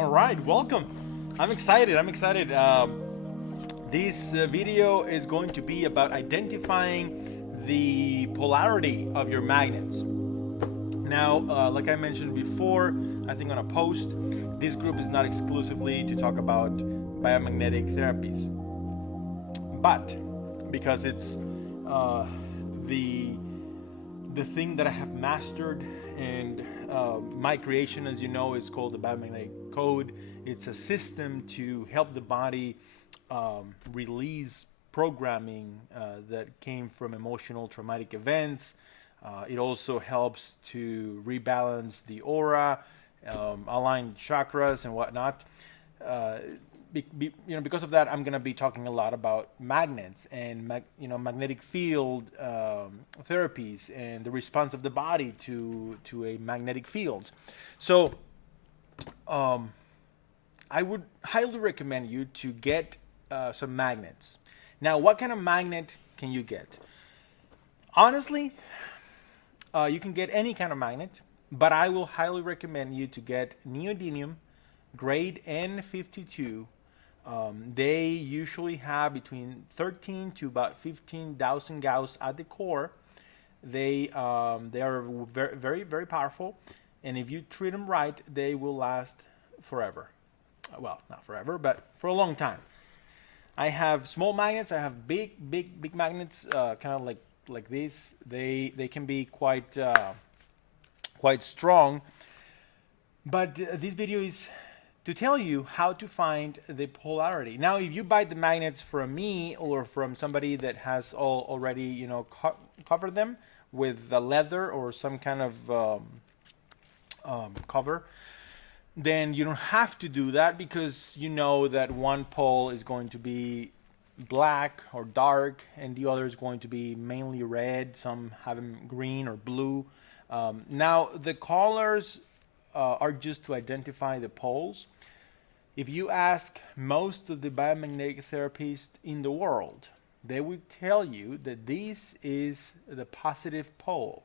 All right, welcome. I'm excited. This video is going to be about identifying the polarity of your magnets. Now, like I mentioned before, I think on a post, this group is not exclusively to talk about biomagnetic therapies, but because it's the thing that I have mastered, and my creation, as you know, is called the BioMagnetic Code. It's a system to help the body release programming that came from emotional traumatic events. It also helps to rebalance the aura, align chakras and whatnot. Because of that, I'm going to be talking a lot about magnets and magnetic field therapies and the response of the body to a magnetic field. So I would highly recommend you to get some magnets. Now, what kind of magnet can you get? Honestly, you can get any kind of magnet, but I will highly recommend you to get neodymium grade N52. They usually have between 13 to about 15,000 Gauss at the core. They are very, very, very powerful, and if you treat them right, they will last forever. Well, not forever, but for a long time. I have small magnets. I have big magnets, kind of like this. They can be quite strong. But this video is to tell you how to find the polarity. Now, if you buy the magnets from me or from somebody that has already covered them with the leather or some kind of cover, then you don't have to do that, because you know that one pole is going to be black or dark and the other is going to be mainly red. Some have them green or blue. Now, the colors are just to identify the poles. If you ask most of the biomagnetic therapists in the world, they will tell you that this is the positive pole.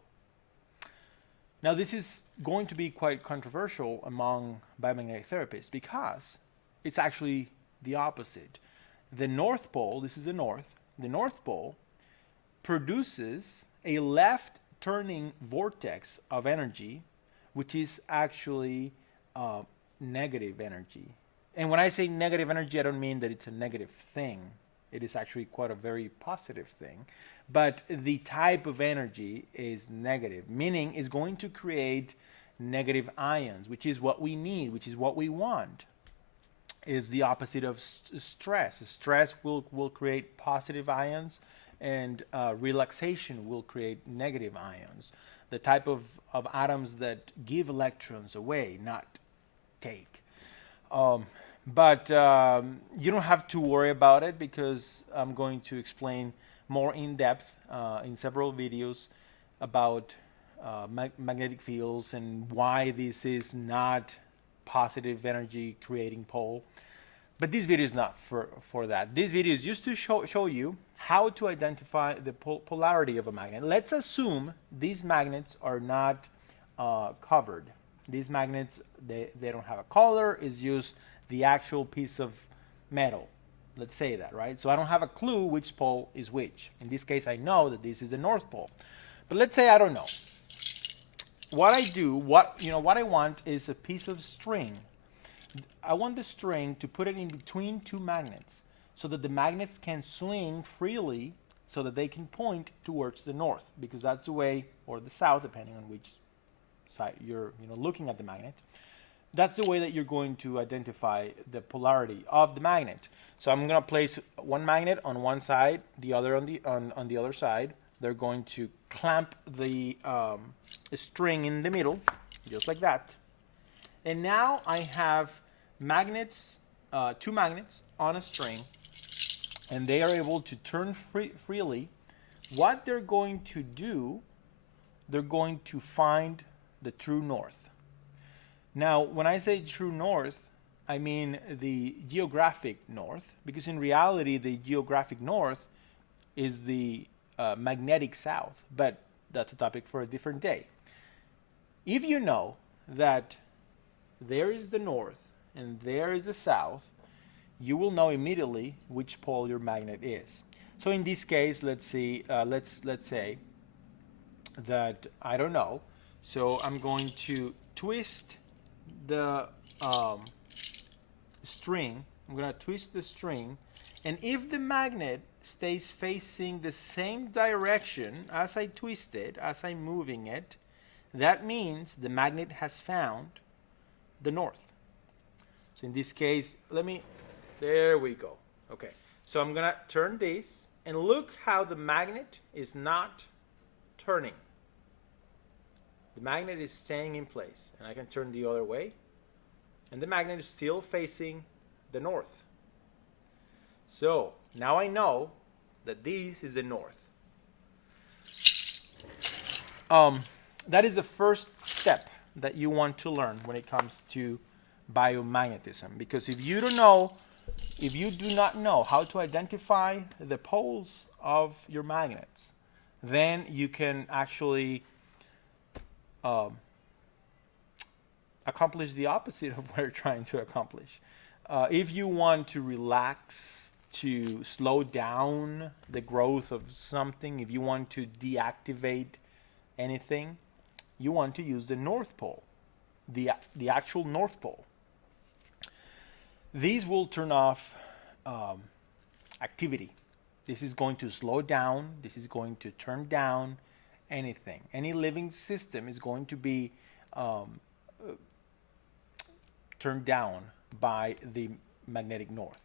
Now, this is going to be quite controversial among biomagnetic therapists because it's actually the opposite. The North Pole, this is the North Pole produces a left turning vortex of energy, which is actually negative energy. And when I say negative energy, I don't mean that it's a negative thing. It is actually quite a very positive thing. But the type of energy is negative, meaning it's going to create negative ions, which is what we need, which is what we want. It's the opposite of stress. Stress will create positive ions, and relaxation will create negative ions. The type of atoms that give electrons away, not take. But you don't have to worry about it, because I'm going to explain more in depth in several videos about magnetic fields and why this is not positive energy creating pole. But this video is not for that. This video is just to show you how to identify the polarity of a magnet. Let's assume these magnets are not covered. These magnets, they don't have a color. It's just the actual piece of metal. Let's say that, right? So I don't have a clue which pole is which. In this case, I know that this is the North Pole. But let's say I don't know. What I want is a piece of string. I want the string to put it in between two magnets so that the magnets can swing freely, so that they can point towards the north, because that's the way, or the south, depending on which side you're looking at the magnet. That's the way that you're going to identify the polarity of the magnet. So I'm going to place one magnet on one side, the other on the other side. They're going to clamp the string in the middle, just like that. And now I have magnets, two magnets on a string, and they are able to turn freely. What they're going to do, they're going to find the true north. Now, when I say true north, I mean the geographic north, because in reality, the geographic north is the magnetic south, but that's a topic for a different day. If you know that there is the north and there is the south, you will know immediately which pole your magnet is. So in this case, let's see, let's say that I don't know. So I'm going to twist the string. I'm going to twist the string, and if the magnet stays facing the same direction as I twist it, as I'm moving it, that means the magnet has found the north. So in this case, there we go. Okay, so I'm gonna turn this, and look how the magnet is not turning. The magnet is staying in place, and I can turn the other way, and the magnet is still facing the north. So now I know that this is the north. That is the first step that you want to learn when it comes to biomagnetism, because if you do not know how to identify the poles of your magnets, then you can actually accomplish the opposite of what you're trying to accomplish. If you want to relax, to slow down the growth of something, if you want to deactivate anything, you want to use the North Pole, the actual North Pole. These will turn off activity. This is going to slow down. This is going to turn down anything. Any living system is going to be turned down by the magnetic north.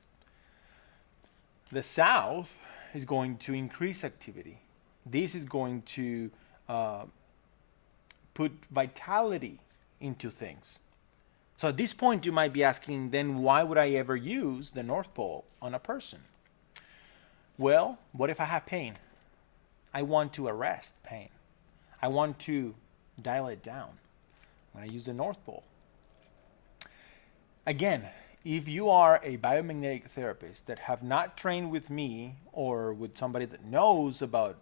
The south is going to increase activity. This is going to put vitality into things. So at this point, you might be asking, then why would I ever use the North Pole on a person? Well, what if I have pain? I want to arrest pain. I want to dial it down when I use the North Pole. Again, if you are a biomagnetic therapist that have not trained with me or with somebody that knows about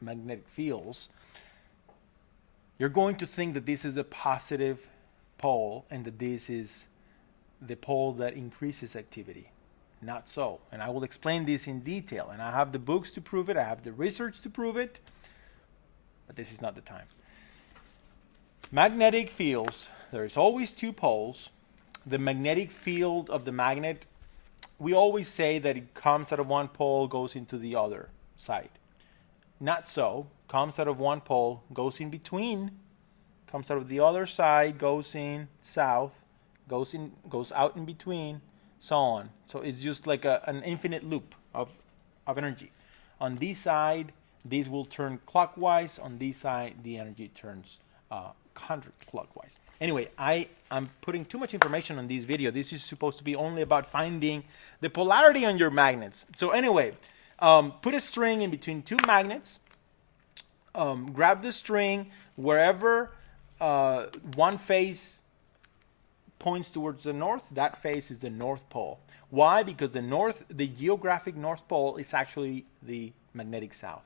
magnetic fields, you're going to think that this is a positive pole and that this is the pole that increases activity. Not so. And I will explain this in detail. And I have the books to prove it. I have the research to prove it. But this is not the time. Magnetic fields, there is always two poles. The magnetic field of the magnet, we always say that it comes out of one pole, goes into the other side. Not so. Comes out of one pole, goes in between, comes out of the other side, goes in south, goes out in between, so on. So it's just like an infinite loop of energy. On this side, this will turn clockwise. On this side, the energy turns counterclockwise. Anyway, I'm putting too much information on this video. This is supposed to be only about finding the polarity on your magnets. So anyway, put a string in between two magnets. Grab the string wherever one face points towards the north. That face is the North Pole. Why? Because the geographic North Pole is actually the magnetic south.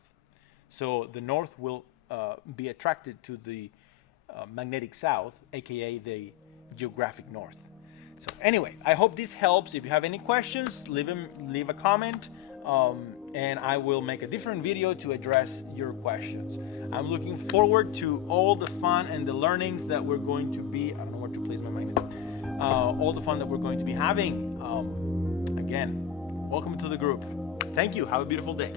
So the north will be attracted to the magnetic south, aka the geographic north. So anyway, I hope this helps. If you have any questions, leave a comment, and I will make a different video to address your questions. I'm looking forward to all the fun and the learnings that we're going to be, I don't know where to place my magnets, all the fun that we're going to be having. Again, welcome to the group. Thank you. Have a beautiful day.